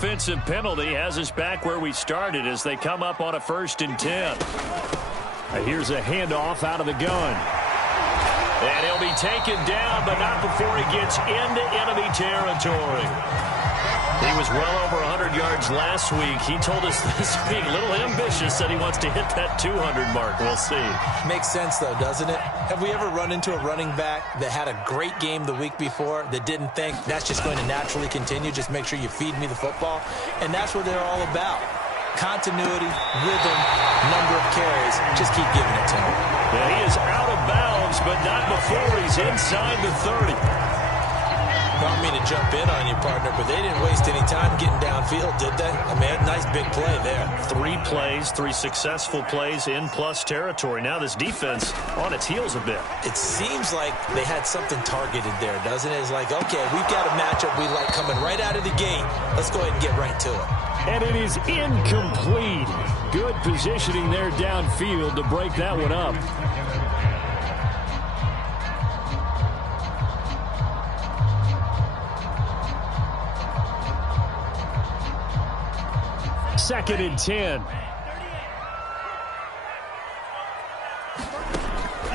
offensive penalty has us back where we started as they come up on a 1st and 10. Here's a handoff out of the gun. And he'll be taken down, but not before he gets into enemy territory. He was well over 100 yards last week. He told us this week, a little ambitious, that he wants to hit that 200 mark. We'll see. Makes sense, though, doesn't it? Have we ever run into a running back that had a great game the week before that didn't think that's just going to naturally continue? Just make sure you feed me the football. And that's what they're all about. Continuity, rhythm, number of carries. Just keep giving it to him. Yeah, he is out of bounds, but not before he's inside the 30. I don't mean to jump in on you, partner, but they didn't waste any time getting downfield, did they? I mean, nice big play there. 3 plays, 3 successful plays in plus territory. Now this defense on its heels a bit. It seems like they had something targeted there, doesn't it? It's like, okay, we've got a matchup we like coming right out of the gate. Let's go ahead and get right to it. And it is incomplete. Good positioning there downfield to break that one up. Second and 10.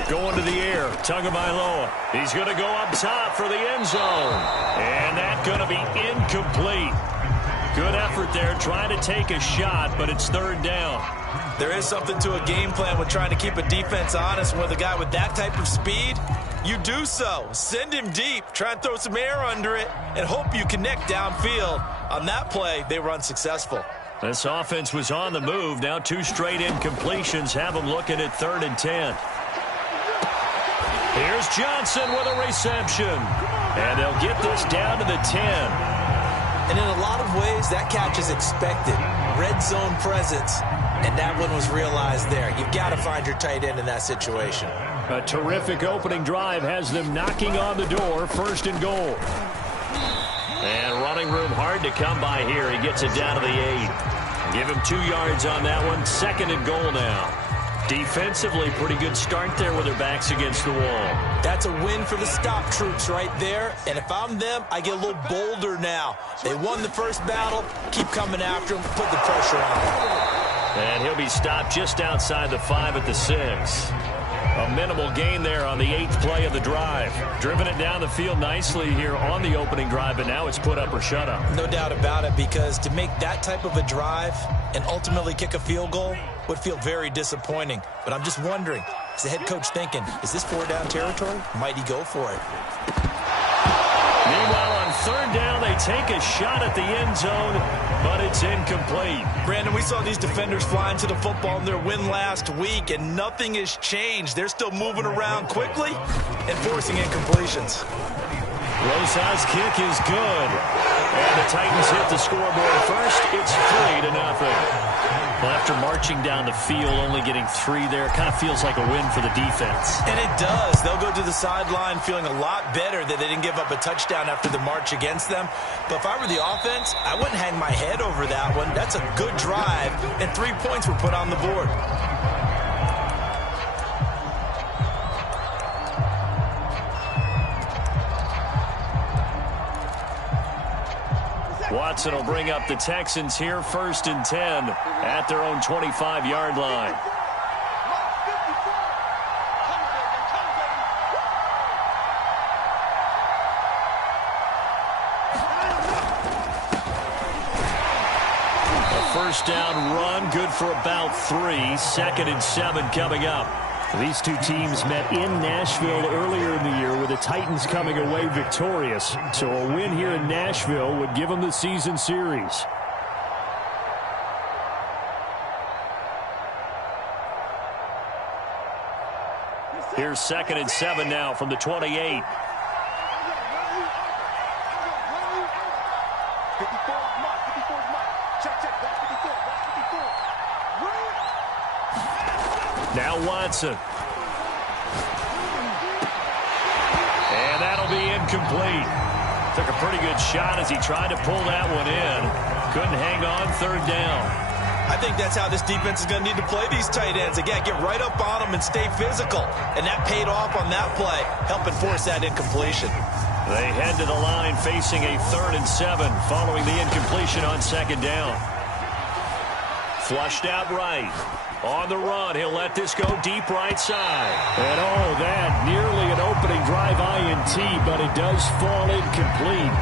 Going to the air. Tagovailoa. He's going to go up top for the end zone. And that's going to be incomplete. Good effort there trying to take a shot, but it's 3rd down. There is something to a game plan with trying to keep a defense honest. With a guy with that type of speed, you do so. Send him deep. Try and throw some air under it and hope you connect downfield. On that play, they were unsuccessful. This offense was on the move. Now 2 straight incompletions have them looking at 3rd and 10. Here's Johnson with a reception. And they'll get this down to the 10. And in a lot of ways, that catch is expected. Red zone presence, and that one was realized there. You've got to find your tight end in that situation. A terrific opening drive has them knocking on the door. 1st and goal. And running room hard to come by here. He gets it down to the 8. Give him 2 yards on that one. 2nd and goal now. Defensively, pretty good start there with their backs against the wall. That's a win for the stop troops right there. And if I'm them, I get a little bolder now. They won the first battle. Keep coming after them. Put the pressure on them. And he'll be stopped just outside the 5 at the 6. A minimal gain there on the 8th play of the drive. Driven it down the field nicely here on the opening drive, but now it's put up or shut up. No doubt about it, because to make that type of a drive and ultimately kick a field goal would feel very disappointing. But I'm just wondering, is the head coach thinking, is this 4-down territory? Might he go for it? Meanwhile, on 3rd down, they take a shot at the end zone, but it's incomplete. Brandon, we saw these defenders flying to the football in their win last week, and nothing has changed. They're still moving around quickly and forcing incompletions. Rosa's kick is good. And the Titans hit the scoreboard first. It's 3-0. Well, after marching down the field, only getting 3 there, kind of feels like a win for the defense. And it does. They'll go to the sideline feeling a lot better that they didn't give up a touchdown after the march against them. But if I were the offense, I wouldn't hang my head over that one. That's a good drive, and 3 points were put on the board. Watson will bring up the Texans here, 1st and 10 at their own 25-yard line. A 1st down run, good for about 3. 2nd and 7 coming up. These 2 teams met in Nashville earlier in the year with the Titans coming away victorious. So a win here in Nashville would give them the season series. Here's 2nd and 7 now from the 28. Now Watson. And that'll be incomplete. Took a pretty good shot as he tried to pull that one in. Couldn't hang on. 3rd down. I think that's how this defense is going to need to play these tight ends. Again, get right up on them and stay physical. And that paid off on that play, helping force that incompletion. They head to the line facing a 3rd and 7 following the incompletion on 2nd down. Flushed out right. On the run, he'll let this go deep right side. And oh, that nearly an opening drive INT, but it does fall incomplete.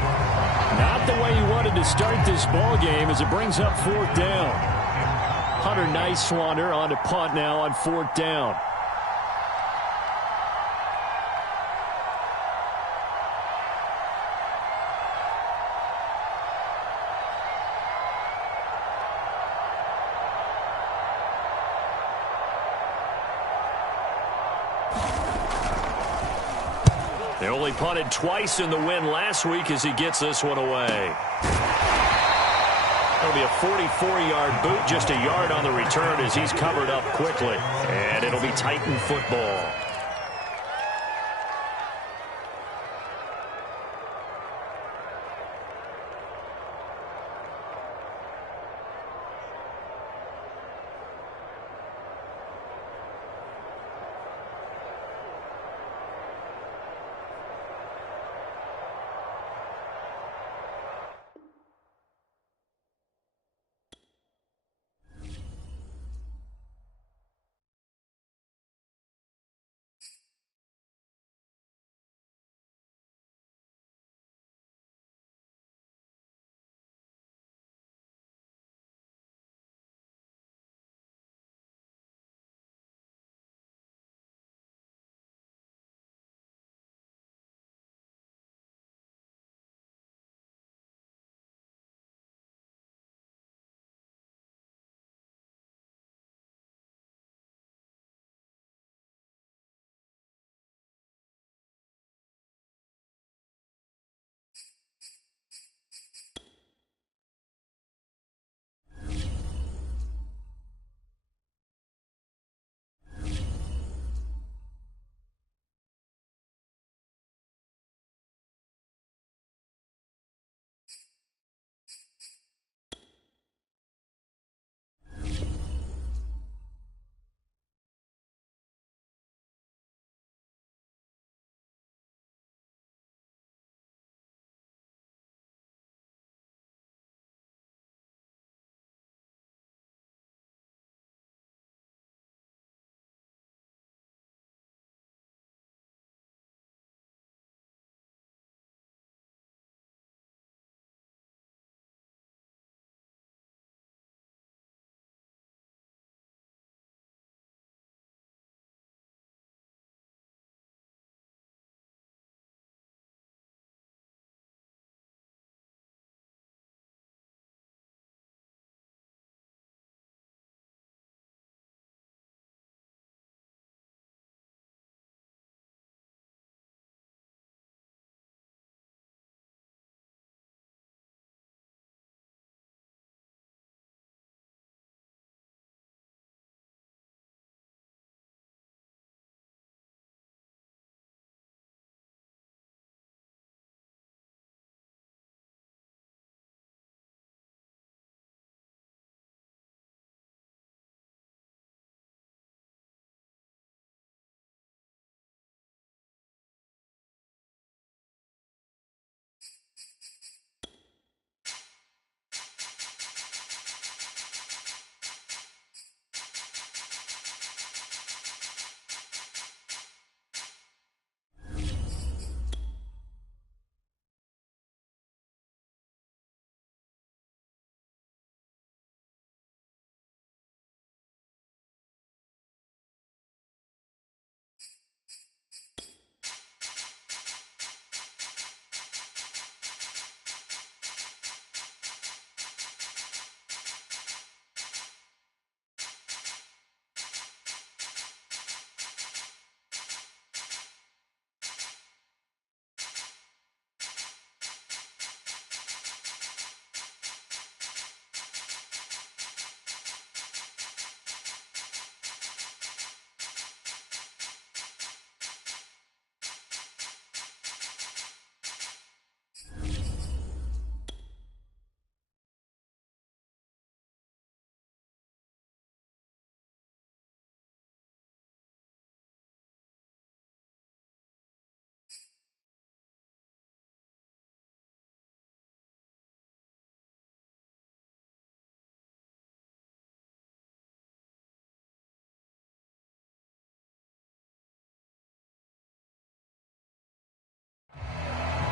Not the way he wanted to start this ball game as it brings up 4th down. Hunter Nicewander on to punt now on 4th down. They only punted twice in the win last week as he gets this one away. That'll be a 44-yard boot, just a yard on the return as he's covered up quickly. And it'll be Titan football.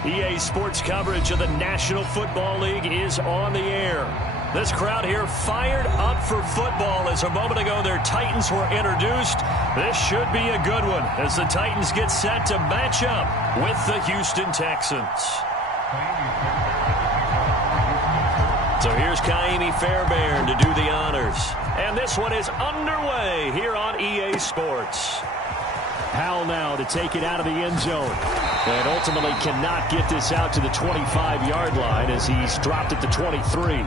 EA Sports coverage of the National Football League is on the air. This crowd here fired up for football as a moment ago their Titans were introduced. This should be a good one as the Titans get set to match up with the Houston Texans. So here's Kaimi Fairbairn to do the honors. And this one is underway here on EA Sports. Powell now to take it out of the end zone. And ultimately cannot get this out to the 25-yard line as he's dropped at the 23.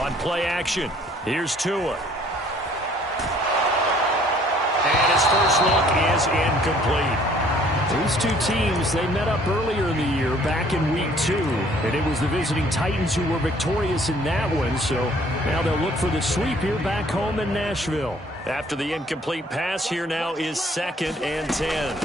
On play action, here's Tua. First look is incomplete. These two teams, they met up earlier in the year back in week 2, and it was the visiting Titans who were victorious in that one, so now they'll look for the sweep here back home in Nashville. After the incomplete pass, here now is 2nd and 10.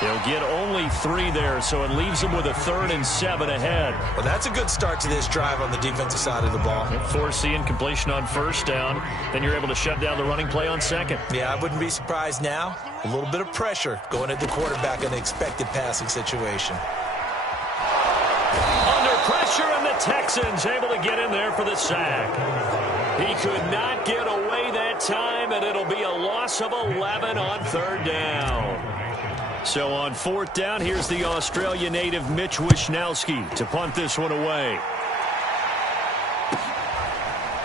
He'll get only 3 there, so it leaves him with a 3rd and 7 ahead. Well, that's a good start to this drive on the defensive side of the ball. Force the incompletion on 1st down, then you're able to shut down the running play on 2nd. Yeah, I wouldn't be surprised now. A little bit of pressure going at the quarterback in an expected passing situation. Under pressure, and the Texans able to get in there for the sack. He could not get away that time, and it'll be a loss of 11 on 3rd down. So on 4th down, here's the Australia native Mitch Wishnowsky to punt this one away.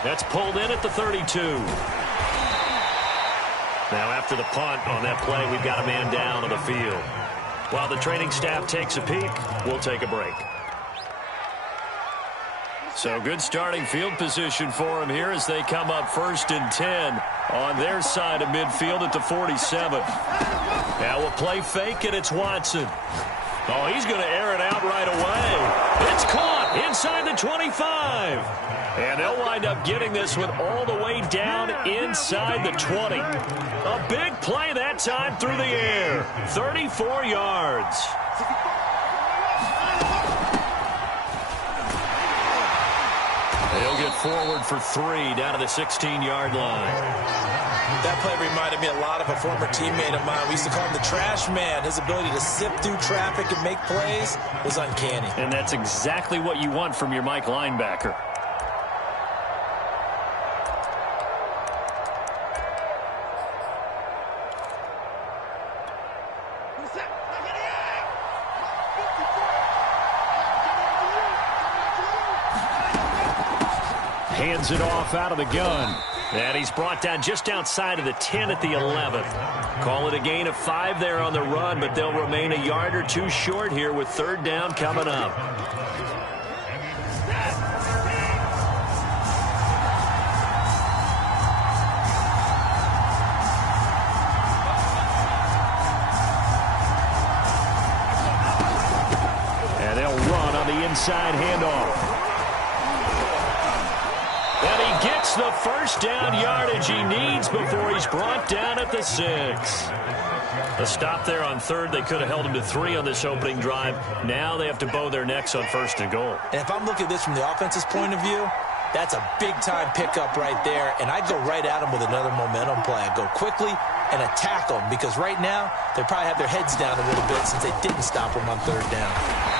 That's pulled in at the 32. Now after the punt on that play, we've got a man down on the field. While the training staff takes a peek, we'll take a break. So good starting field position for him here as they come up 1st and 10 on their side of midfield at the 47. Now we'll play fake, and it's Watson. Oh, he's going to air it out right away. It's caught inside the 25. And they'll wind up getting this one all the way down inside the 20. A big play that time through the air. 34 yards. They'll get forward for 3 down to the 16-yard line. That play reminded me a lot of a former teammate of mine. We used to call him the trash man. His ability to sift through traffic and make plays was uncanny. And that's exactly what you want from your Mike linebacker. Hands it off out of the gun. And he's brought down just outside of the 10 at the 11. Call it a gain of 5 there on the run, but they'll remain a yard or 2 short here with 3rd down coming up. And they'll run on the inside handoff. And he gets the 1st down yardage he needs before he's brought down at the 6. A stop there on 3rd. They could have held him to 3 on this opening drive. Now they have to bow their necks on 1st and goal. And if I'm looking at this from the offense's point of view, that's a big-time pickup right there. And I'd go right at him with another momentum play. I'd go quickly and attack them because right now they probably have their heads down a little bit since they didn't stop them on 3rd down.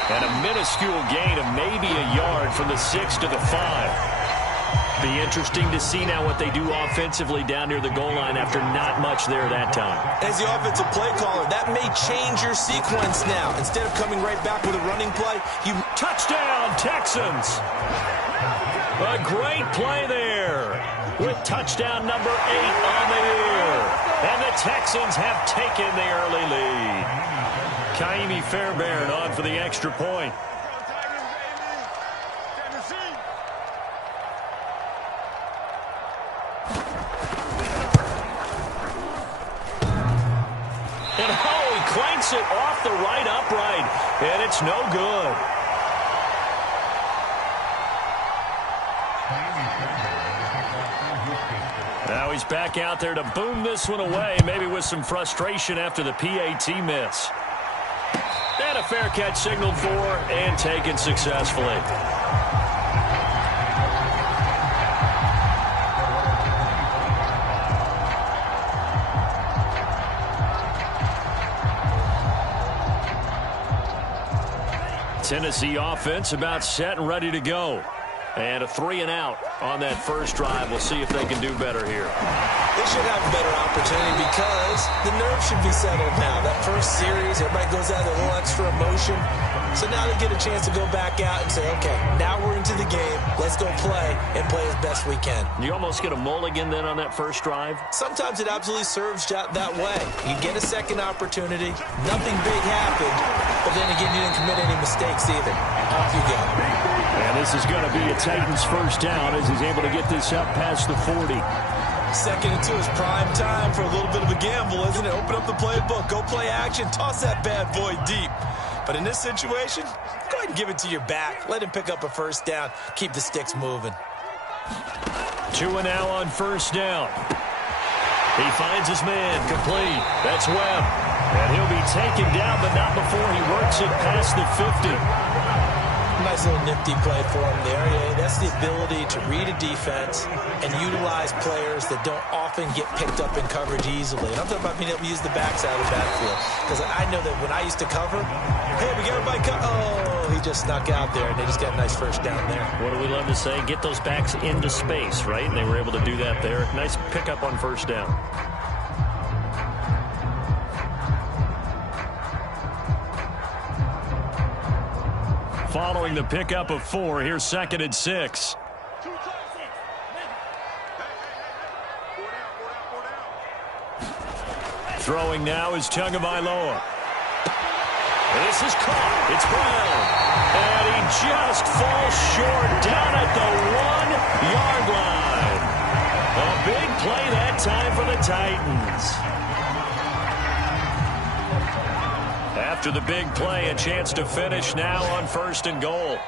And a minuscule gain of maybe a yard from the 6 to the 5. Be interesting to see now what they do offensively down near the goal line after not much there that time. As the offensive play caller, that may change your sequence now. Instead of coming right back with a running play, you... Touchdown, Texans! A great play there with touchdown number 8 on the year. And the Texans have taken the early lead. Kaimi Fairbairn on for the extra point. Clanks it off the right upright, and it's no good. Now he's back out there to boom this one away, maybe with some frustration after the PAT miss. And a fair catch signaled for and taken successfully. Tennessee offense about set and ready to go. And a 3-and-out on that first drive. We'll see if they can do better here. They should have a better opportunity because the nerves should be settled now. That first series, everybody goes out with a little extra emotion. So now they get a chance to go back out and say, okay, now we're into the game. Let's go play and play as best we can. You almost get a mulligan then on that first drive? Sometimes it absolutely serves that way. You get a second opportunity. Nothing big happened. But then again, you didn't commit any mistakes either. Off you go. And this is going to be a Titans first down as he's able to get this up past the 40. 2nd and 2 is prime time for a little bit of a gamble, isn't it? Open up the playbook, go play action, toss that bad boy deep. But in this situation, go ahead and give it to your back. Let him pick up a first down. Keep the sticks moving. 2 and now on first down. He finds his man complete. That's Webb. And he'll be taken down, but not before he works it past the 50. Nice little nifty play for him there. Yeah, that's the ability to read a defense and utilize players that don't often get picked up in coverage easily. And I'm talking about being able to use the backside of the backfield. Because I know that when I used to cover, hey, we got everybody oh, he just snuck out there, and they just got a nice first down there. What do we love to say? Get those backs into space, right? And they were able to do that there. Nice pickup on first down. Following the pickup of 4, here's 2nd and 6. Throwing now is Tagovailoa. This is caught. It's Brown. And he just falls short down at the 1-yard line. A big play that time for the Titans. After the big play, a chance to finish now on 1st and goal.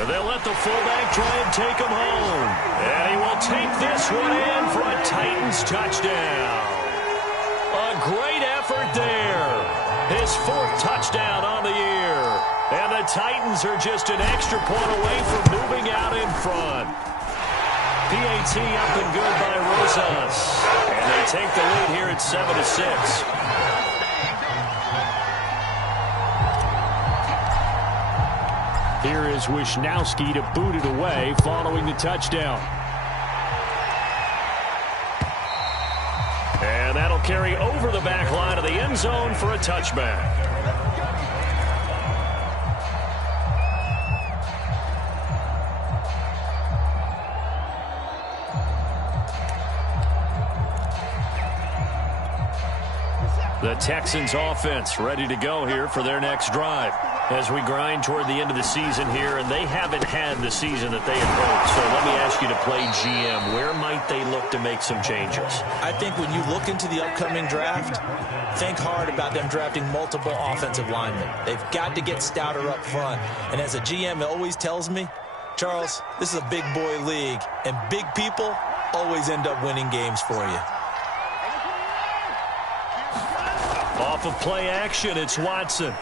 And they'll let the fullback try and take him home. And he will take this one in for a Titans touchdown. A great effort there. His 4th touchdown on the year. And the Titans are just an extra point away from moving out in front. PAT up and good by Rosas. And they take the lead here at 7-6. Here is Wisnowski to boot it away following the touchdown. And that'll carry over the back line of the end zone for a touchback. The Texans offense ready to go here for their next drive as we grind toward the end of the season here, and they haven't had the season that they had hoped. So let me ask you to play GM. Where might they look to make some changes? I think when you look into the upcoming draft, think hard about them drafting multiple offensive linemen. They've got to get stouter up front. And as a GM, it always tells me, Charles, this is a big boy league, and big people always end up winning games for you. Off of play action, it's Watson.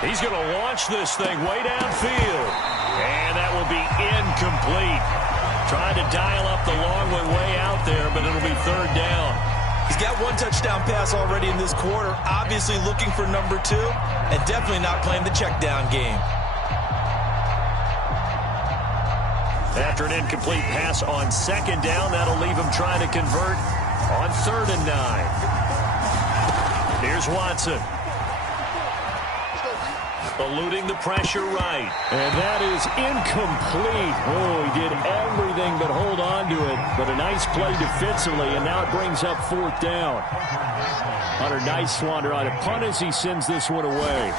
He's going to launch this thing way downfield. And that will be incomplete. Trying to dial up the long way out there, but it'll be 3rd down. He's got 1 touchdown pass already in this quarter. Obviously looking for number 2, and definitely not playing the check down game. After an incomplete pass on 2nd down, that'll leave him trying to convert on 3rd and 9. Here's Watson. Eluding the pressure right. And that is incomplete. Oh, he did everything but hold on to it. But a nice play defensively, and now it brings up 4th down. Hunter, nice one on a punt as he sends this one away.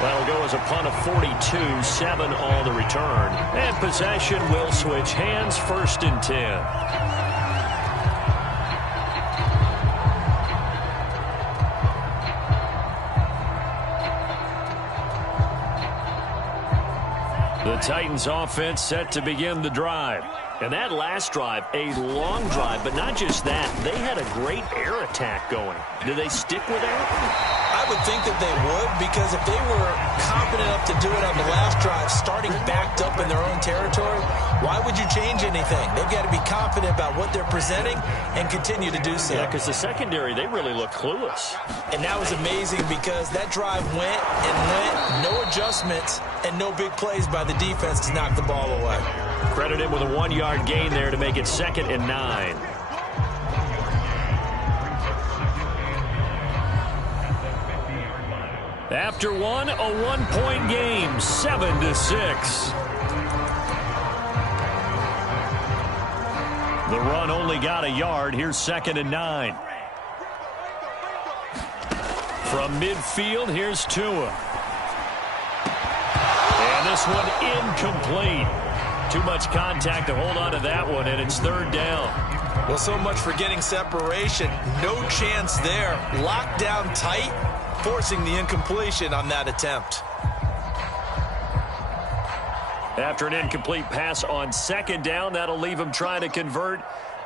That'll go as a punt of 42, 7 on the return. And possession will switch hands, 1st and 10. The Titans offense set to begin the drive. And that last drive, a long drive, but not just that. They had a great air attack going. Do they stick with that? I would think that they would, because if they were confident enough to do it on the last drive, starting backed up in their own territory, why would you change anything? They've got to be confident about what they're presenting and continue to do so. Yeah, because the secondary, they really look clueless. And that was amazing because that drive went and went, no adjustments, and no big plays by the defense to knock the ball away. Credit him with a 1-yard gain there to make it 2nd and 9. After one, a 1-point game, 7-6. The run only got a yard. Here's 2nd and 9. From midfield, here's Tua. And this one incomplete. Too much contact to hold on to that one, and it's 3rd down. Well, so much for getting separation. No chance there. Locked down tight, forcing the incompletion on that attempt. After an incomplete pass on 2nd down, that'll leave him trying to convert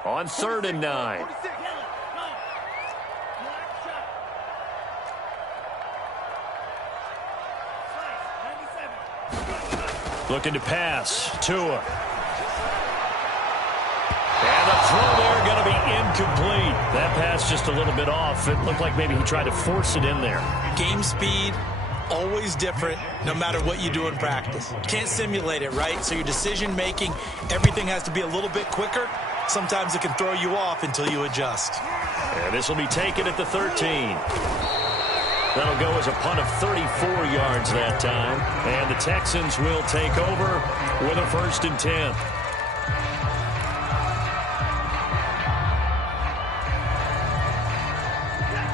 on 3rd and 9. Looking to pass. Tua. And the throw there going to be incomplete. That pass just a little bit off. It looked like maybe he tried to force it in there. Game speed, always different, no matter what you do in practice. Can't simulate it, right? So your decision-making, everything has to be a little bit quicker. Sometimes it can throw you off until you adjust. And this will be taken at the 13. That'll go as a punt of 34 yards that time. And the Texans will take over with a 1st and 10.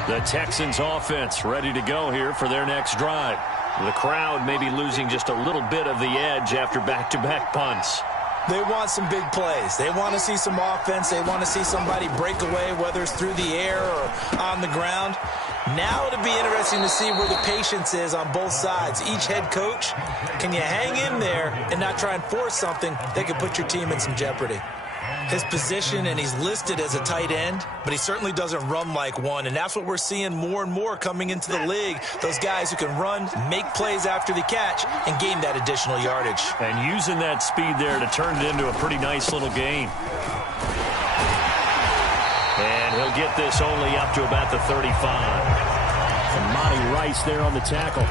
The Texans offense ready to go here for their next drive. The crowd may be losing just a little bit of the edge after back-to-back punts. They want some big plays. They want to see some offense. They want to see somebody break away, whether it's through the air or on the ground. Now it'll be interesting to see where the patience is on both sides. Each head coach, can you hang in there and not try and force something that could put your team in some jeopardy? His position, and he's listed as a tight end, but he certainly doesn't run like one, and that's what we're seeing more and more coming into the league. Those guys who can run, make plays after the catch, and gain that additional yardage. And using that speed there to turn it into a pretty nice little gain. And he'll get this only up to about the 35. And Monty Rice there on the tackle.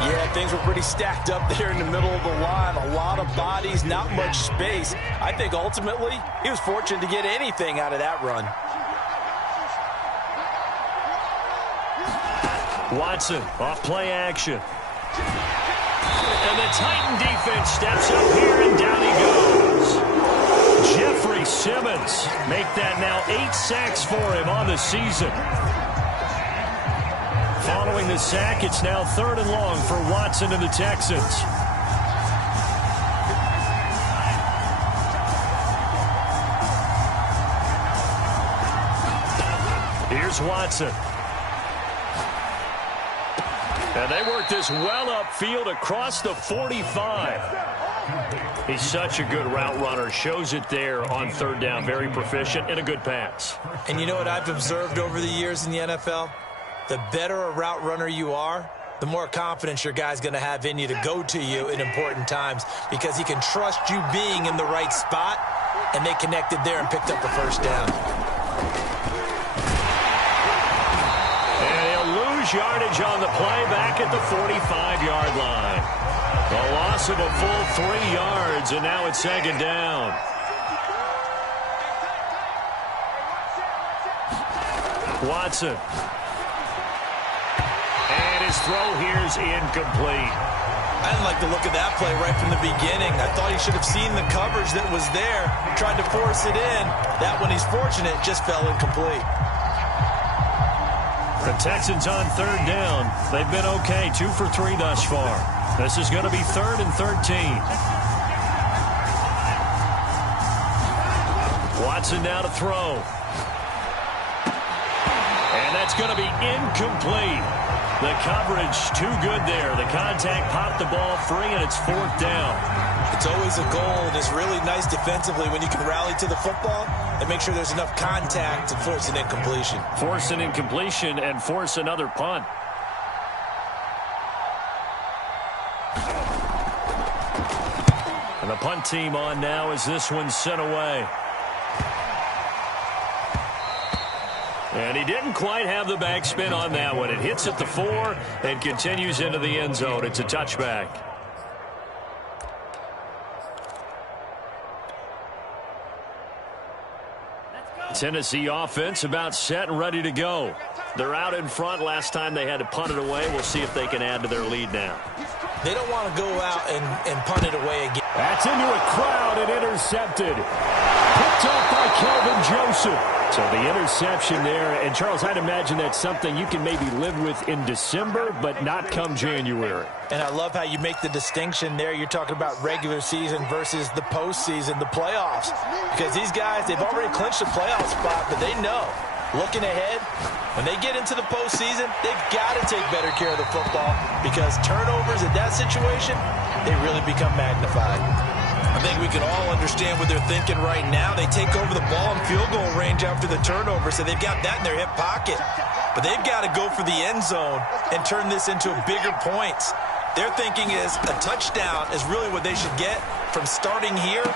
Yeah, things were pretty stacked up there in the middle of the line. A lot of bodies, not much space. I think ultimately he was fortunate to get anything out of that run. Watson off play action. And the Titan defense steps up here, and down he goes. Jeffrey Simmons make that now 8 sacks for him on the season. Following the sack, it's now 3rd and long for Watson and the Texans. Here's Watson. And they work this well upfield across the 45. He's such a good route runner. Shows it there on 3rd down. Very proficient and a good pass. And you know what I've observed over the years in the NFL? The better a route runner you are, the more confidence your guy's going to have in you to go to you in important times, because he can trust you being in the right spot, and they connected there and picked up the 1st down. And he'll lose yardage on the play back at the 45-yard line. A loss of a full 3 yards, and now it's 2nd down. Watson. And his throw here's incomplete. I didn't like the look of that play right from the beginning. I thought he should have seen the coverage that was there, tried to force it in. That one, he's fortunate, just fell incomplete. The Texans on 3rd down. They've been okay, 2 for 3 thus far. This is going to be 3rd and 13. Watson now to throw. And that's going to be incomplete. The coverage too good there. The contact popped the ball free, and it's 4th down. It's always a goal, and it's really nice defensively when you can rally to the football and make sure there's enough contact to force an incompletion. Force an incompletion and force another punt. And the punt team on now as this one's sent away. And he didn't quite have the backspin on that one. It hits at the 4 and continues into the end zone. It's a touchback. Tennessee offense about set and ready to go. They're out in front. Last time they had to punt it away. We'll see if they can add to their lead now. They don't want to go out and punt it away again. That's into a crowd and intercepted. Picked off by Kelvin Joseph. So the interception there. And, Charles, I'd imagine that's something you can maybe live with in December, but not come January. And I love how you make the distinction there. You're talking about regular season versus the postseason, the playoffs. Because these guys, they've already clinched a playoff spot, but they know, looking ahead, when they get into the postseason, they've got to take better care of the football because turnovers in that situation, they really become magnified. I think we can all understand what they're thinking right now. They take over the ball in field goal range after the turnover, so they've got that in their hip pocket. But they've got to go for the end zone and turn this into bigger points. Their thinking is a touchdown is really what they should get from starting here.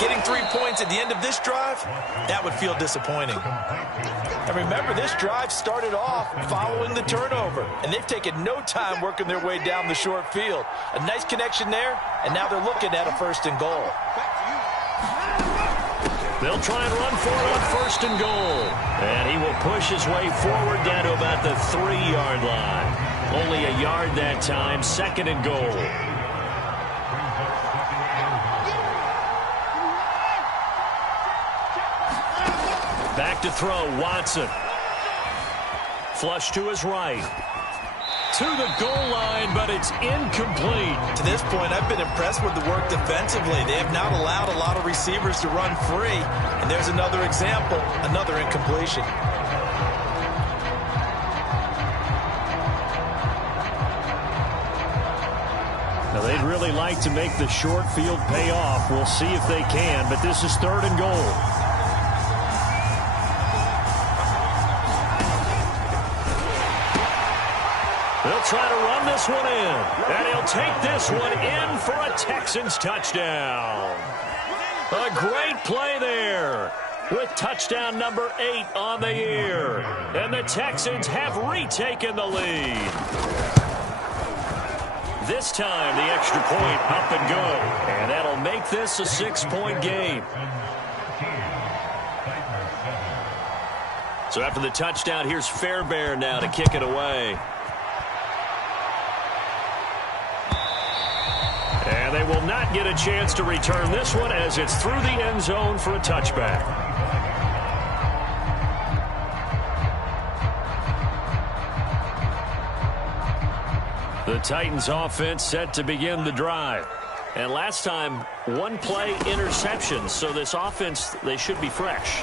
Getting 3 points at the end of this drive, that would feel disappointing. And remember, this drive started off following the turnover, and they've taken no time working their way down the short field. A nice connection there, and now they're looking at a 1st and goal. They'll try and run for it on 1st and goal. And he will push his way forward down to about the 3-yard line. Only a yard that time, 2nd and goal. Back to throw, Watson. Flush to his right. To the goal line, but it's incomplete. To this point, I've been impressed with the work defensively. They have not allowed a lot of receivers to run free. And there's another example, another incompletion. Now, they'd really like to make the short field pay off. We'll see if they can, but this is 3rd and goal. They'll try to run this one in, and he'll take this one in for a Texans touchdown. A great play there with touchdown number 8 on the year. And the Texans have retaken the lead. This time, the extra point up and good, and that'll make this a 6-point game. So after the touchdown, here's Fairbairn now to kick it away. And they will not get a chance to return this one as it's through the end zone for a touchback. The Titans offense set to begin the drive. And last time, 1-play interception. So this offense, they should be fresh.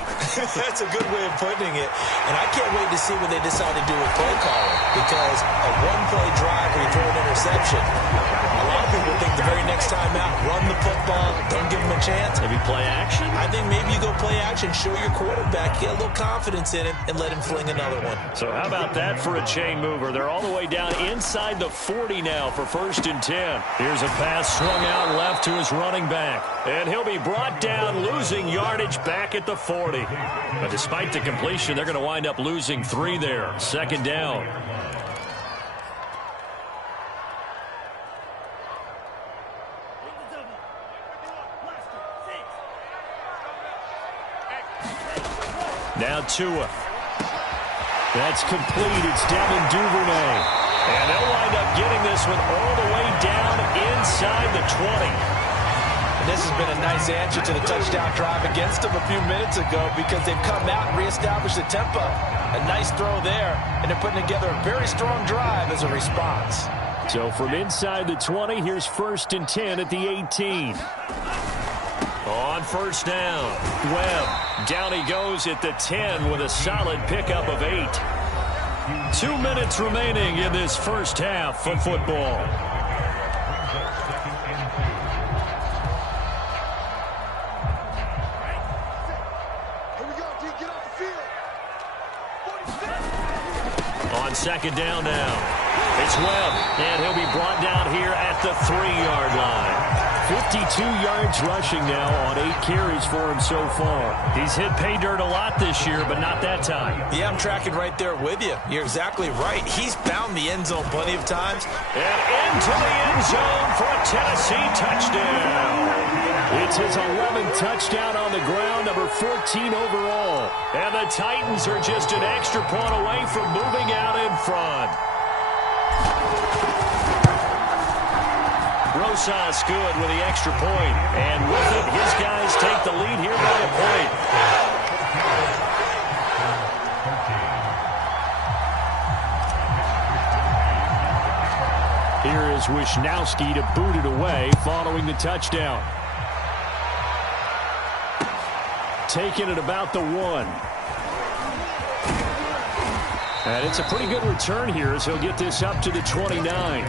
That's a good way of putting it. And I can't wait to see what they decide to do with play calling. Because a 1-play drive where you throw an interception, a lot of people think the very next time out, run the football, don't give them a chance. Maybe play action? I think maybe you go play action, show your quarterback, get a little confidence in him, and let him fling another one. So how about that for a chain mover? They're all the way down inside the 40 now for 1st and 10. Here's a pass swung out left to his running back. And he'll be brought down, losing yardage back at the 40. But despite the completion, they're going to wind up losing 3 there. 2nd down. Now Tua. That's complete. It's Devin Duvernay. And they'll wind up getting this one all the way down inside the 20. And this has been a nice answer to the touchdown drive against them a few minutes ago because they've come out and reestablished the tempo. A nice throw there, and they're putting together a very strong drive as a response. So from inside the 20, here's 1st and 10 at the 18. On 1st down, Webb. Down he goes at the 10 with a solid pickup of 8. 2 minutes remaining in this first half of football. On second down now, it's Webb, and he'll be brought down here at the 3-yard line. 52 yards rushing now on 8 carries for him so far. He's hit pay dirt a lot this year, but not that time. Yeah, I'm tracking right there with you. You're exactly right. He's found the end zone plenty of times. And into the end zone for a Tennessee touchdown. It's his 11th touchdown on the ground, number 14 overall. And the Titans are just an extra point away from moving out in front. Rosas good with the extra point. And with it, his guys take the lead here by a point. Here is Wisnowski to boot it away following the touchdown. Taking it about the 1. And it's a pretty good return here as he'll get this up to the 29.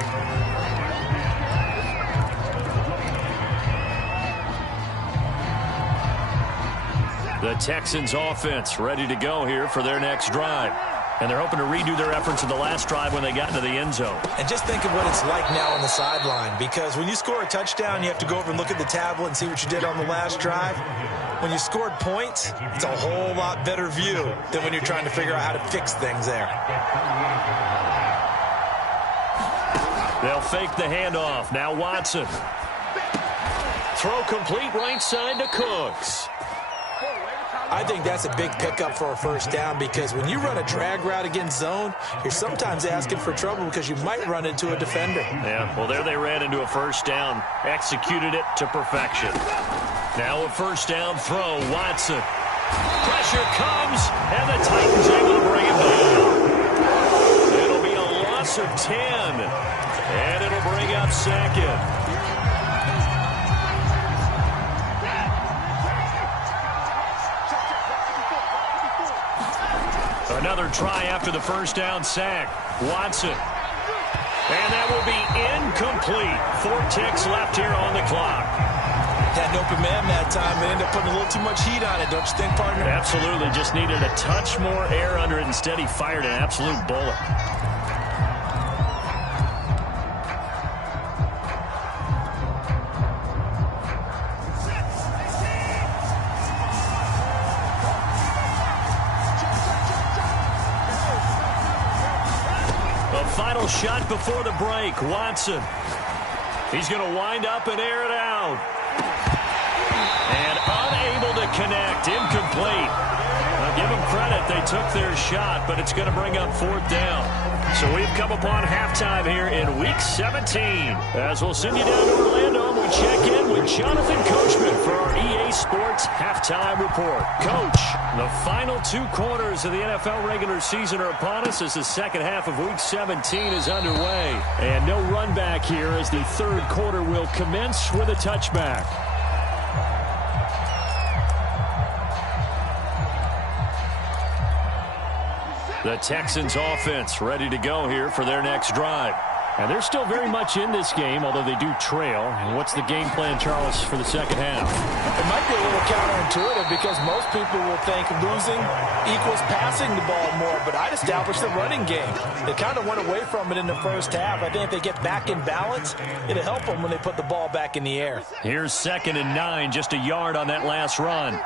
The Texans offense ready to go here for their next drive. And they're hoping to redo their efforts in the last drive when they got into the end zone. And just think of what it's like now on the sideline, because when you score a touchdown, you have to go over and look at the tablet and see what you did on the last drive. When you scored points, it's a whole lot better view than when you're trying to figure out how to fix things there. They'll fake the handoff. Now Watson. Throw complete right side to Cooks. I think that's a big pickup for a first down, because when you run a drag route against zone, you're sometimes asking for trouble because you might run into a defender. Yeah, well, there they ran into a first down. Executed it to perfection. Now a first down throw. Watson. Pressure comes, and the Titans able to bring it down. It'll be a loss of 10, and it'll bring up second. Another try after the first down sack. Watson. And that will be incomplete. 4 ticks left here on the clock. Had an open man that time and ended up putting a little too much heat on it, don't you think, partner? Absolutely. Just needed a touch more air under it. Instead, he fired an absolute bullet. Final shot before the break. Watson. He's going to wind up and air it out. And unable to connect. Incomplete. I'll give them credit. They took their shot, but it's going to bring up 4th down. So we've come upon halftime here in Week 17. As we'll send you down to Orlando, and we check in with Jonathan Coachman for our EA Sports Halftime Report. Coach, the final 2 quarters of the NFL regular season are upon us as the second half of Week 17 is underway. And no run back here as the 3rd quarter will commence with a touchback. The Texans offense ready to go here for their next drive. And they're still very much in this game, although they do trail. And what's the game plan, Charles, for the second half? It might be a little counterintuitive, because most people will think losing equals passing the ball more, but I'd establish the running game. They kind of went away from it in the first half. I think if they get back in balance, it'll help them when they put the ball back in the air. Here's 2nd and 9, just a yard on that last run.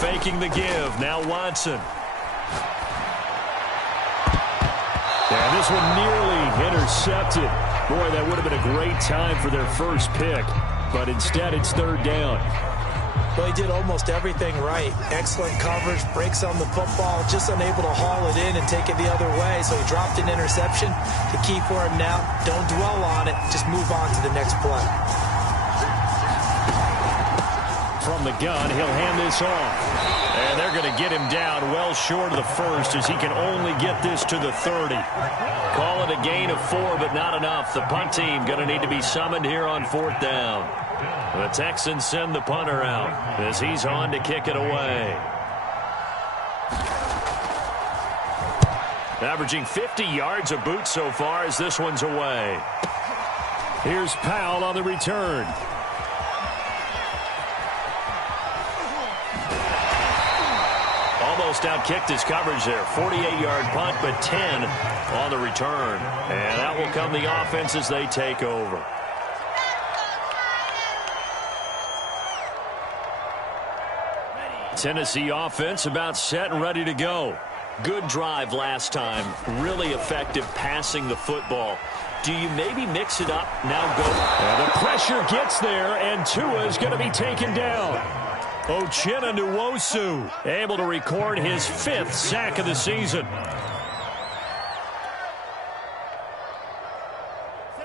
Faking the give. Now Watson. And this one nearly intercepted. Boy, that would have been a great time for their first pick. But instead, it's 3rd down. Well, he did almost everything right. Excellent coverage, breaks on the football, just unable to haul it in and take it the other way. So he dropped an interception. The key for him now, don't dwell on it. Just move on to the next play. From the gun, he'll hand this off. And they're going to get him down well short of the 1st, as he can only get this to the 30. Call it a gain of 4, but not enough. The punt team going to need to be summoned here on 4th down. The Texans send the punter out as he's on to kick it away. Averaging 50 yards a boot so far as this one's away. Here's Powell on the return. Almost outkicked his coverage there. 48-yard punt, but 10 on the return. And that will come the offense as they take over. Tennessee offense about set and ready to go. Good drive last time. Really effective passing the football. Do you maybe mix it up? Now go. And the pressure gets there, and Tua is going to be taken down. Uchenna Nwosu able to record his 5th sack of the season.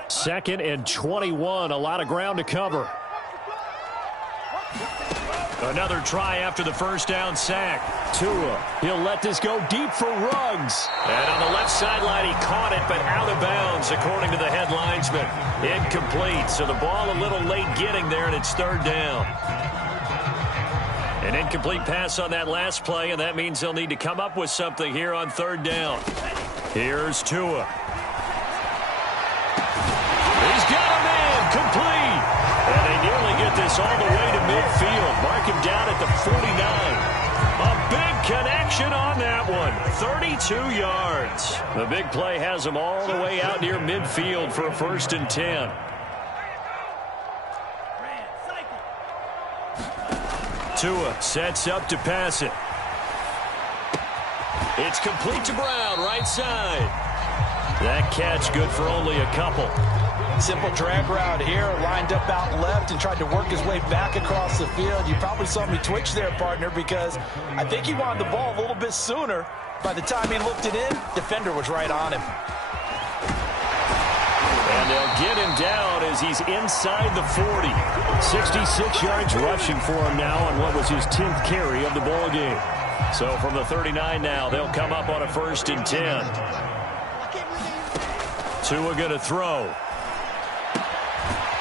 Second and 21. A lot of ground to cover. Another try after the first down sack. Tua, he'll let this go deep for Ruggs. And on the left sideline, he caught it, but out of bounds, according to the head linesman. Incomplete, so the ball a little late getting there, and it's third down. An incomplete pass on that last play, and that means they'll need to come up with something here on third down. Here's Tua. He's got a man, complete. And they nearly get this all the way to midfield. Mark him down at the 49. A big connection on that one. 32 yards. The big play has him all the way out near midfield for a 1st and 10. Tua sets up to pass it. It's complete to Brown, right side. That catch good for only a couple. Simple drag route here, lined up out left and tried to work his way back across the field. You probably saw me twitch there, partner, because I think he wanted the ball a little bit sooner. By the time he looked it in, defender was right on him. And they'll get him down as he's inside the 40. 66 yards rushing for him now on what was his 10th carry of the ball game. So from the 39 now, they'll come up on a 1st and 10. Tua going to throw.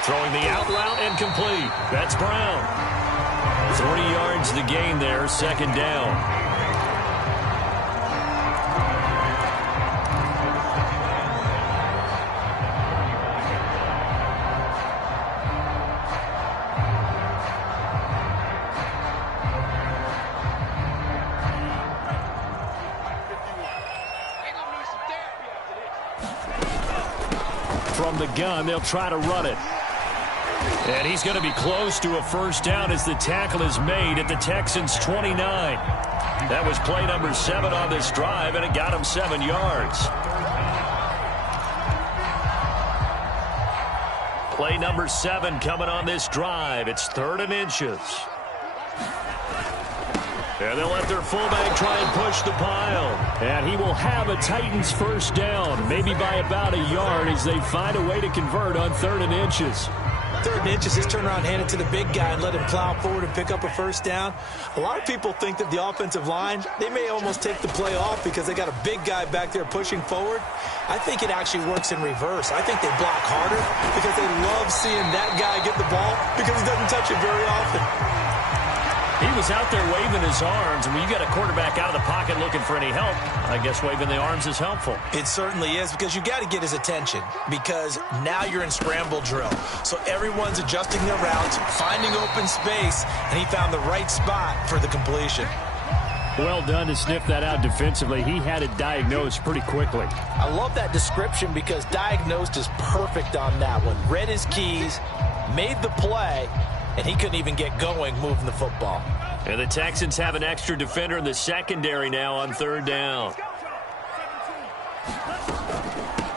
Throwing the out route and complete. That's Brown. 3 yards the gain there, 2nd down. From the gun, they'll try to run it. And he's going to be close to a 1st down as the tackle is made at the Texans' 29. That was play number 7 on this drive, and it got him 7 yards. Play number 7 coming on this drive. It's 3rd and inches. And they'll let their fullback try and push the pile. And he will have a Titans 1st down, maybe by about a yard as they find a way to convert on 3rd and inches. 3rd and inches, just turn around, hand it to the big guy and let him plow forward and pick up a 1st down. A lot of people think that the offensive line, they may almost take the play off because they got a big guy back there pushing forward. I think it actually works in reverse. I think they block harder because they love seeing that guy get the ball because he doesn't touch it very often. He was out there waving his arms, and when you got a quarterback out of the pocket looking for any help, I guess waving the arms is helpful. It certainly is, because you got to get his attention, because now you're in scramble drill. So everyone's adjusting their routes, finding open space, and he found the right spot for the completion. Well done to sniff that out defensively. He had it diagnosed pretty quickly. I love that description because diagnosed is perfect on that one. Read his keys, made the play, and he couldn't even get going moving the football. And the Texans have an extra defender in the secondary now on 3rd down.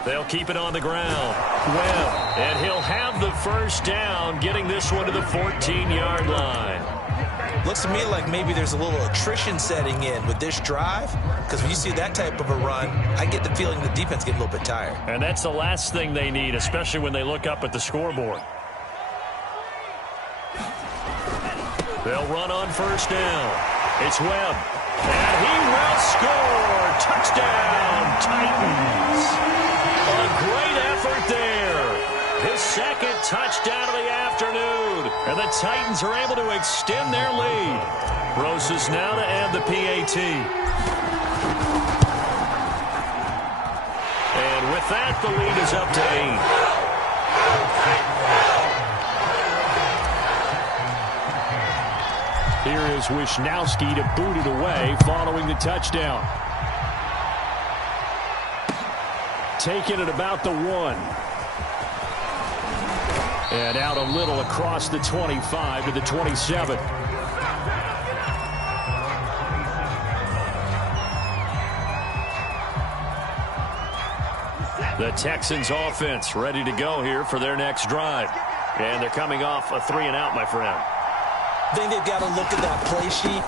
They'll keep it on the ground. Webb, and he'll have the 1st down, getting this one to the 14-yard line. Looks to me like maybe there's a little attrition setting in with this drive, because when you see that type of a run, I get the feeling the defense get a little bit tired. And that's the last thing they need, especially when they look up at the scoreboard. They'll run on 1st down. It's Webb. And he will score. Touchdown, Titans. A great effort there. His 2nd touchdown of the afternoon. And the Titans are able to extend their lead. Rosas now to add the PAT. with that, the lead is up to 8. Here is Wisnowski to boot it away following the touchdown. Taking it about the 1. And out a little across the 25 to the 27. The Texans offense ready to go here for their next drive. And they're coming off a 3-and-out, my friend. I think they've got to look at that play sheet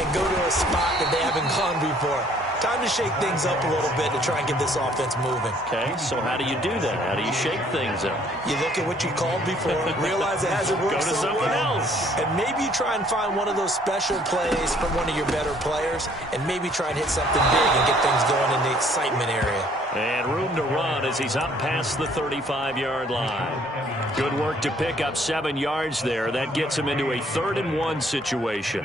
and go to a spot that they haven't gone before. Time to shake things up a little bit to try and get this offense moving. Okay, so how do you do that? How do you shake things up? You look at what you called before, realize it hasn't worked Go to so something well, else. and maybe you try and find one of those special plays from one of your better players, and maybe try and hit something big and get things going in the excitement area. And room to run as he's up past the 35-yard line. Good work to pick up 7 yards there. That gets him into a 3rd-and-1 situation.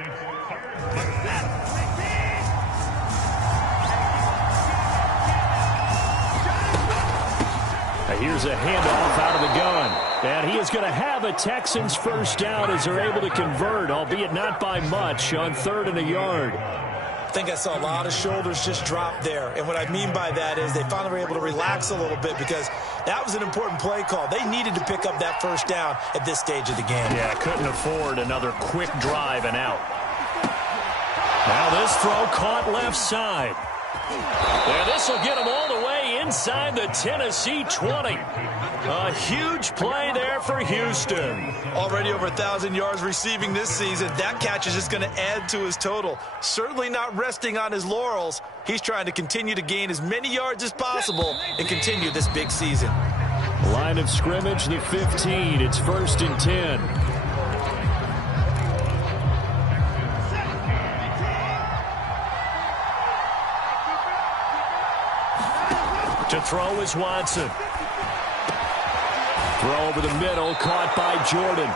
Here's a handoff out of the gun. And he is going to have a Texans first down as they're able to convert, albeit not by much, on 3rd and a yard. I think I saw a lot of shoulders just drop there. And what I mean by that is they finally were able to relax a little bit because that was an important play call. They needed to pick up that first down at this stage of the game. Yeah, couldn't afford another quick drive and out. Now this throw caught left side. And this will get him all the way inside the Tennessee 20. A huge play there for Houston. Already over 1,000 yards receiving this season. That catch is just going to add to his total. Certainly not resting on his laurels. He's trying to continue to gain as many yards as possible and continue this big season. Line of scrimmage, the 15. It's 1st and 10. To throw is Watson. Throw over the middle, caught by Jordan.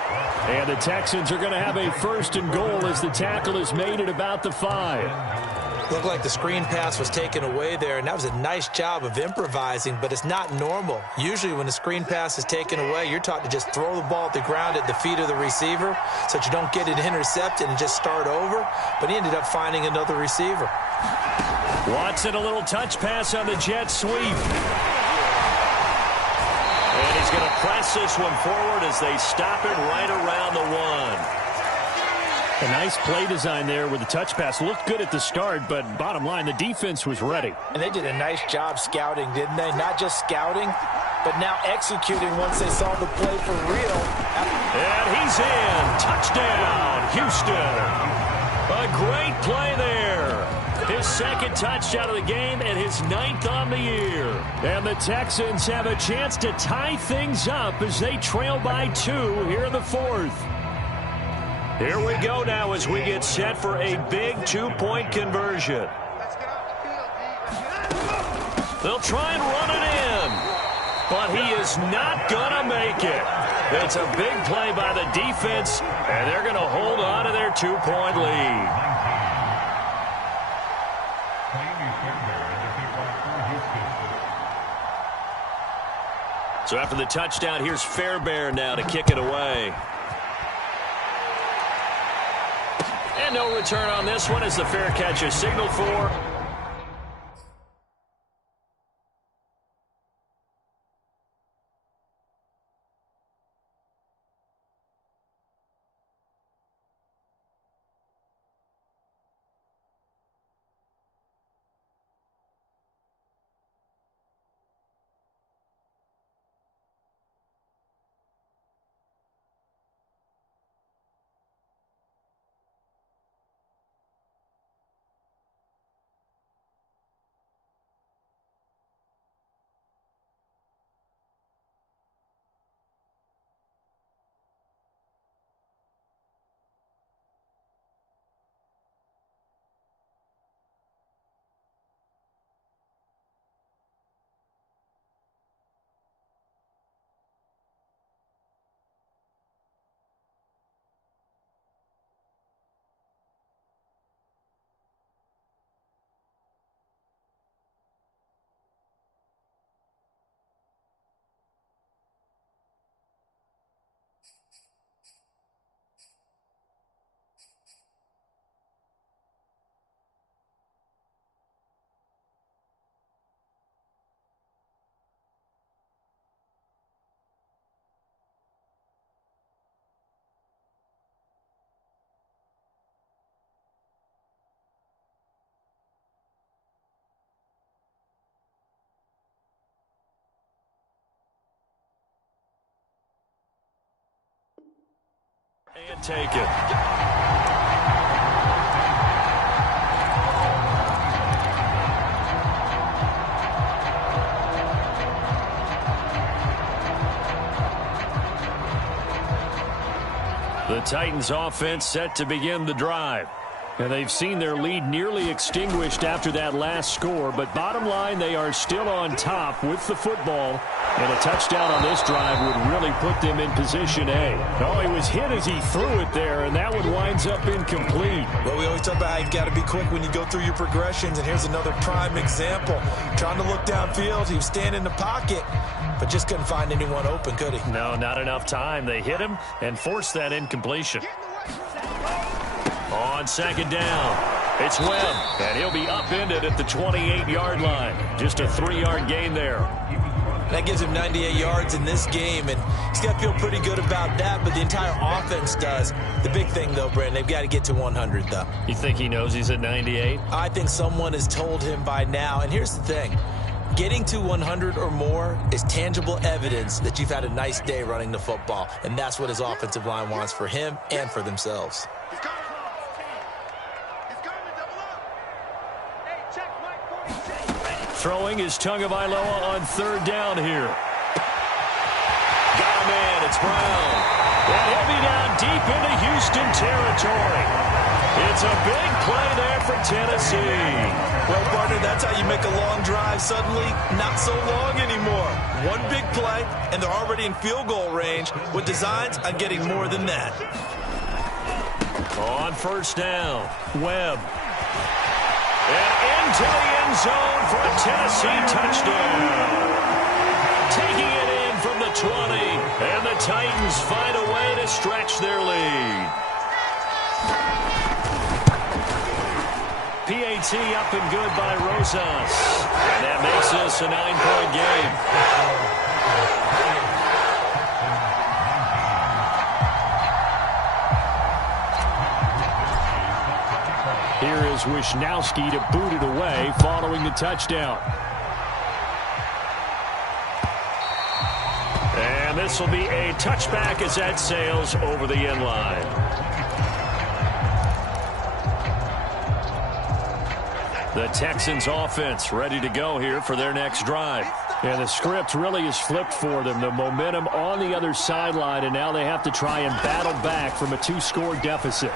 And the Texans are going to have a 1st and goal as the tackle is made at about the 5. Looked like the screen pass was taken away there, and that was a nice job of improvising, but it's not normal. Usually when the screen pass is taken away, you're taught to just throw the ball at the ground at the feet of the receiver so that you don't get it intercepted and just start over, but he ended up finding another receiver. Watson, a little touch pass on the jet sweep. And he's going to press this one forward as they stop it right around the 1. A nice play design there with the touch pass. Looked good at the start, but bottom line, the defense was ready. And they did a nice job scouting, didn't they? Not just scouting, but now executing once they saw the play for real. And he's in. Touchdown, Houston. A great play there. His 2nd touchdown of the game and his 9th on the year. And the Texans have a chance to tie things up as they trail by 2 here in the 4th. Here we go now as we get set for a big 2-point conversion. They'll try and run it in, but he is not going to make it. It's a big play by the defense, and they're going to hold on to their 2-point lead. So after the touchdown, here's Fairbairn now to kick it away. And no return on this one as the fair catch is signaled for. And take it. The Titans offense set to begin the drive. And they've seen their lead nearly extinguished after that last score. But bottom line, they are still on top with the football. And a touchdown on this drive would really put them in position A. Oh, he was hit as he threw it there, and that one winds up incomplete. Well, we always talk about how you've got to be quick when you go through your progressions. And here's another prime example. Trying to look downfield. He was standing in the pocket, but just couldn't find anyone open, could he? No, not enough time. They hit him and forced that incompletion. On second down, it's Webb, and he'll be upended at the 28-yard line. Just a 3-yard gain there. That gives him 98 yards in this game, and he's got to feel pretty good about that, but the entire offense does. The big thing, though, Brandon, they've got to get to 100, though. You think he knows he's at 98? I think someone has told him by now, and here's the thing. Getting to 100 or more is tangible evidence that you've had a nice day running the football, and that's what his offensive line wants for him and for themselves. Throwing is Tagovailoa on third down here. Got a man, it's Brown. And he'll be down deep into Houston territory. It's a big play there for Tennessee. Well, partner, that's how you make a long drive suddenly not so long anymore. One big play, and they're already in field goal range with designs on getting more than that. On first down, Webb. And into the end zone for a Tennessee touchdown. Taking it in from the 20, and the Titans find a way to stretch their lead. PAT up and good by Rosas. And that makes this a 9-point game. Here is Wisnowski to boot it away following the touchdown. And this will be a touchback as that sails over the end line. The Texans offense ready to go here for their next drive. And the script really is flipped for them. The momentum on the other sideline, and now they have to try and battle back from a 2-score deficit.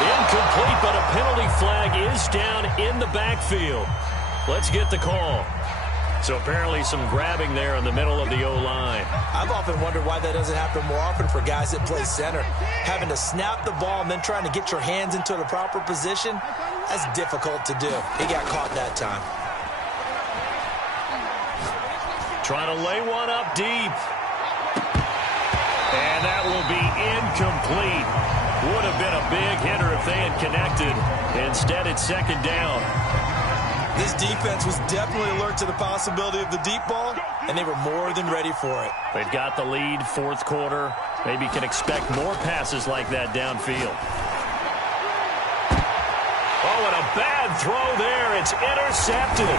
Incomplete, but a penalty flag is down in the backfield. Let's get the call. So apparently some grabbing there in the middle of the O-line. I've often wondered why that doesn't happen more often for guys that play center. Having to snap the ball and then trying to get your hands into the proper position, that's difficult to do. He got caught that time. Trying to lay one up deep. And that will be incomplete. Would have been a big hitter if they had connected. Instead, it's second down. This defense was definitely alert to the possibility of the deep ball, and they were more than ready for it. They've got the lead, fourth quarter. Maybe can expect more passes like that downfield. Oh, and a bad throw there. It's intercepted.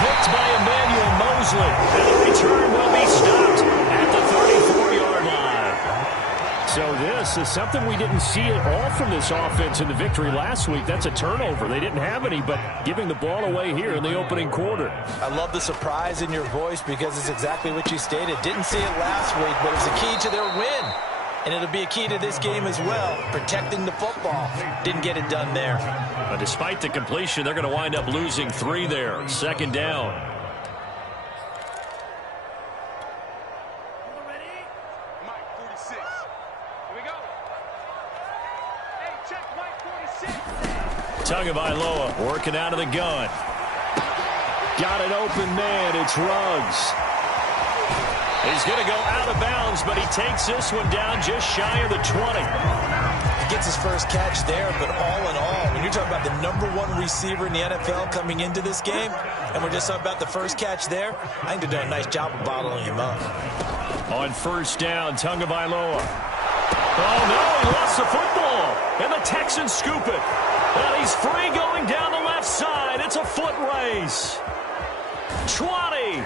Picked by Emmanuel Mosley. And the return will be stopped at the 34-yard line. So this is something we didn't see at all from this offense in the victory last week. That's a turnover. They didn't have any, but giving the ball away here in the opening quarter. I love the surprise in your voice because it's exactly what you stated. Didn't see it last week, but it's a key to their win. And it'll be a key to this game as well, protecting the football. Didn't get it done there. But despite the completion, they're going to wind up losing 3 there. Second down. Tagovailoa working out of the gun. Got an open man. It's Ruggs. He's going to go out of bounds, but he takes this one down just shy of the 20. He gets his first catch there, but all in all, when you're talking about the #1 receiver in the NFL coming into this game, and we're just talking about the first catch there, I think they're doing a nice job of bottling him up. On first down, Tagovailoa. Oh, no, he lost the football, and the Texans scoop it. And he's free going down the left side. It's a foot race. 20.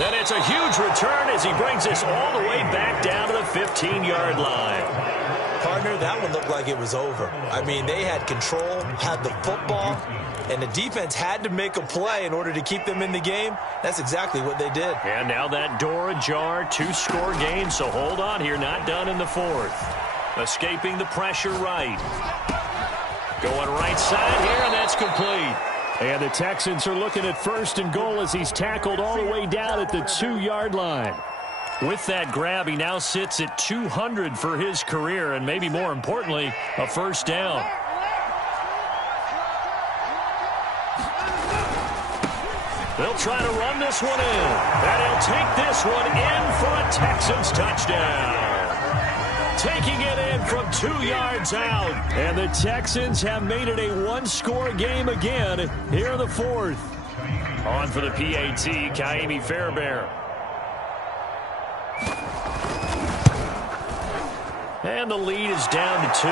And it's a huge return as he brings us all the way back down to the 15-yard line. Partner, that one looked like it was over. I mean, they had control, had the football, and the defense had to make a play in order to keep them in the game. That's exactly what they did. And now that door ajar, 2-score game, so hold on here, not done in the fourth. Escaping the pressure right. Going right side here, and that's complete. And the Texans are looking at 1st and goal as he's tackled all the way down at the 2-yard line. With that grab, he now sits at 200 for his career, and maybe more importantly, a first down. They'll try to run this one in, and he'll take this one in for a Texans touchdown. Taking it in from 2 yards out. And the Texans have made it a 1-score game again here in the fourth. On for the PAT, Kaimi Fairbairn. And the lead is down to 2.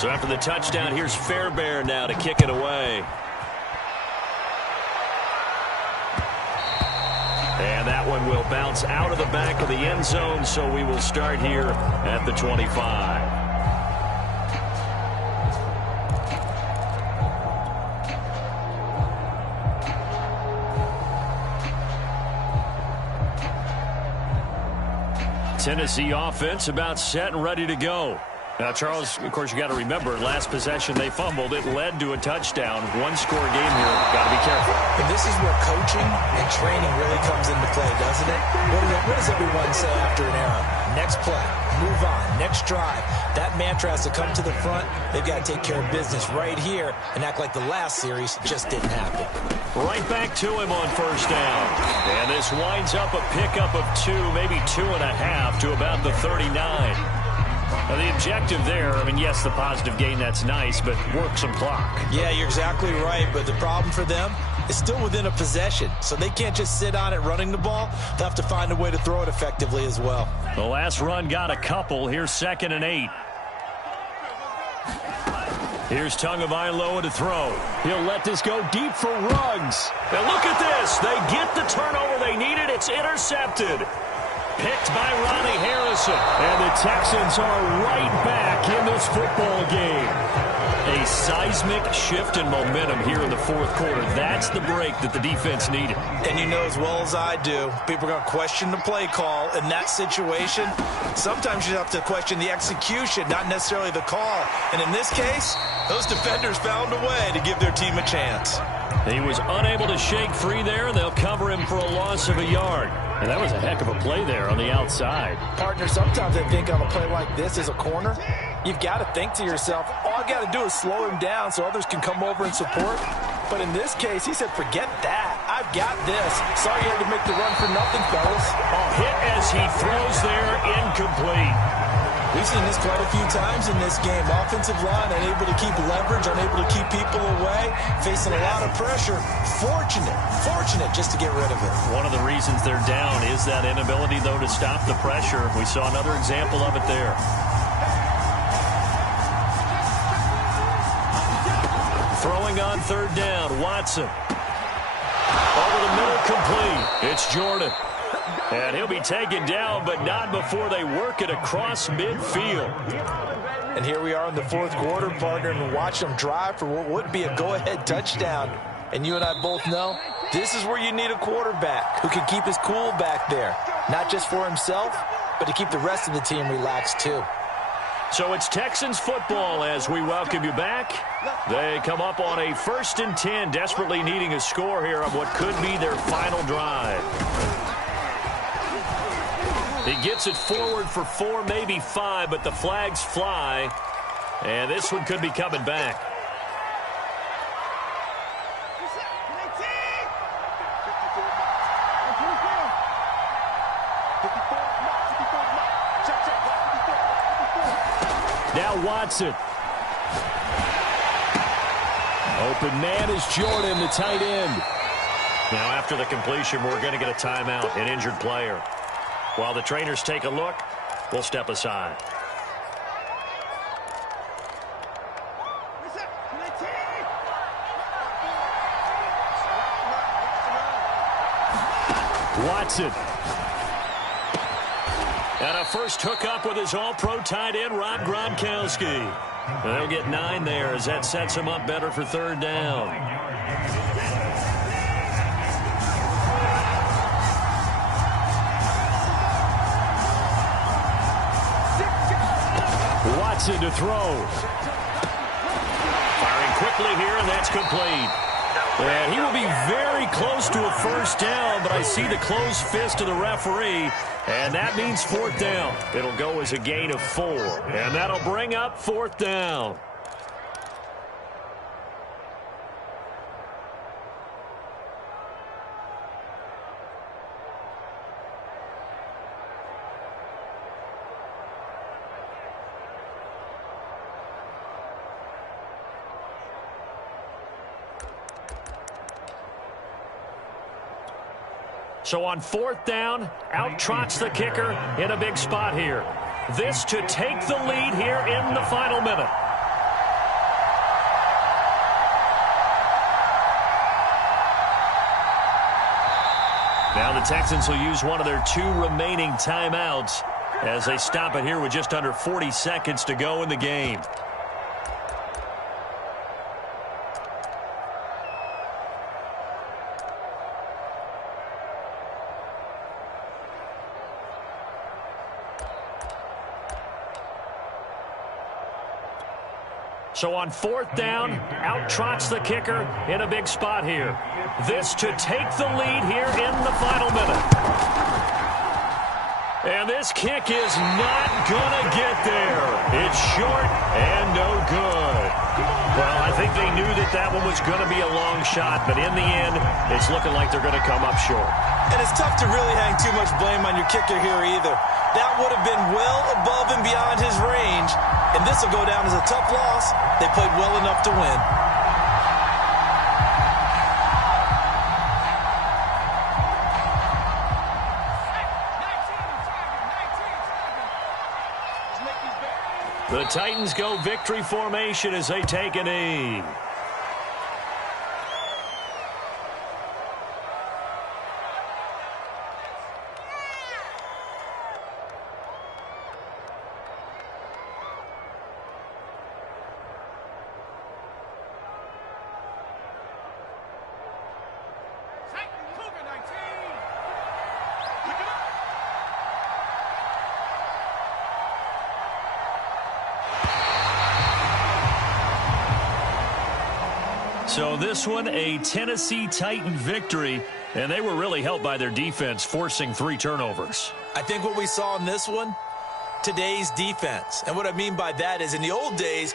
So after the touchdown, here's Fairbairn now to kick it away. And that one will bounce out of the back of the end zone, so we will start here at the 25. Tennessee offense about set and ready to go. Now, Charles, of course, you got to remember, last possession they fumbled. It led to a touchdown. 1-score game here. Got to be careful. And this is where coaching and training really comes into play, doesn't it? What does everyone say after an error? Next play, move on, next drive. That mantra has to come to the front. They've got to take care of business right here and act like the last series just didn't happen. Right back to him on first down. And this winds up a pickup of 2, maybe 2.5 to about the 39. Now, the objective there, I mean, yes, the positive gain, that's nice, but work some clock. Yeah, you're exactly right, but the problem for them is still within a possession, so they can't just sit on it running the ball. They'll have to find a way to throw it effectively as well. The last run got a couple. Here's 2nd and 8. Here's Tagovailoa to throw. He'll let this go deep for Ruggs. Now look at this. They get the turnover they needed. It's intercepted. Picked by Ronnie Harrison. And the Texans are right back in this football game. A seismic shift in momentum here in the fourth quarter. That's the break that the defense needed. And you know as well as I do, people are going to question the play call in that situation. Sometimes you have to question the execution, not necessarily the call. And in this case, those defenders found a way to give their team a chance. He was unable to shake free there, and they'll cover him for a loss of a yard. And that was a heck of a play there on the outside. Partner, sometimes I think on a play like this as a corner, you've got to think to yourself, all I got to do is slow him down so others can come over and support. But in this case, he said, forget that. I've got this. Sorry you had to make the run for nothing, fellas. A hit as he throws there, incomplete. We've seen this quite a few times in this game. Offensive line unable to keep leverage, unable to keep people away, facing a lot of pressure. Fortunate just to get rid of it. One of the reasons they're down is that inability, though, to stop the pressure. We saw another example of it there. Throwing on 3rd down, Watson. Over the middle, complete. It's Jordan. And he'll be taken down, but not before they work it across midfield. And here we are in the fourth quarter, partner, and watch them drive for what would be a go-ahead touchdown. And you and I both know this is where you need a quarterback who can keep his cool back there. Not just for himself, but to keep the rest of the team relaxed too. So it's Texans football as we welcome you back. They come up on a 1st and 10, desperately needing a score here on what could be their final drive. He gets it forward for 4, maybe 5, but the flags fly. And this one could be coming back. Now Watson. Open man is Jordan, the tight end. Now after the completion, we're going to get a timeout, an injured player. While the trainers take a look, we'll step aside. Watson. And a first hookup with his all-pro tight end, Rob Gronkowski. They'll get 9 there as that sets him up better for third down. Watson to throw. Firing quickly here, and that's complete. And he will be very close to a first down, but I see the closed fist of the referee, and that means fourth down. It'll go as a gain of 4, and that'll bring up fourth down. So on fourth down, out trots the kicker in a big spot here. This to take the lead here in the final minute. Now the Texans will use one of their 2 remaining timeouts as they stop it here with just under 40 seconds to go in the game. So on fourth down, out trots the kicker in a big spot here. This to take the lead here in the final minute. And this kick is not going to get there. It's short and no good. Well, I think they knew that that one was going to be a long shot, but in the end, it's looking like they're going to come up short. And it's tough to really hang too much blame on your kicker here either. That would have been well above and beyond his range, and this will go down as a tough loss. They played well enough to win. The Titans go victory formation as they take a knee. So this one, a Tennessee Titan victory, and they were really helped by their defense, forcing 3 turnovers. I think what we saw in this one, today's defense. And what I mean by that is in the old days,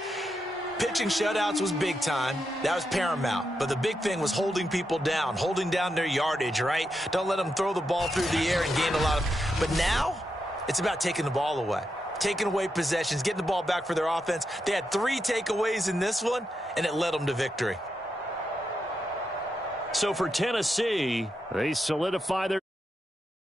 pitching shutouts was big time. That was paramount. But the big thing was holding people down, holding down their yardage, right? Don't let them throw the ball through the air and gain a lot of. But now, it's about taking the ball away. Taking away possessions, getting the ball back for their offense. They had 3 takeaways in this one, and it led them to victory. So for Tennessee, they solidify their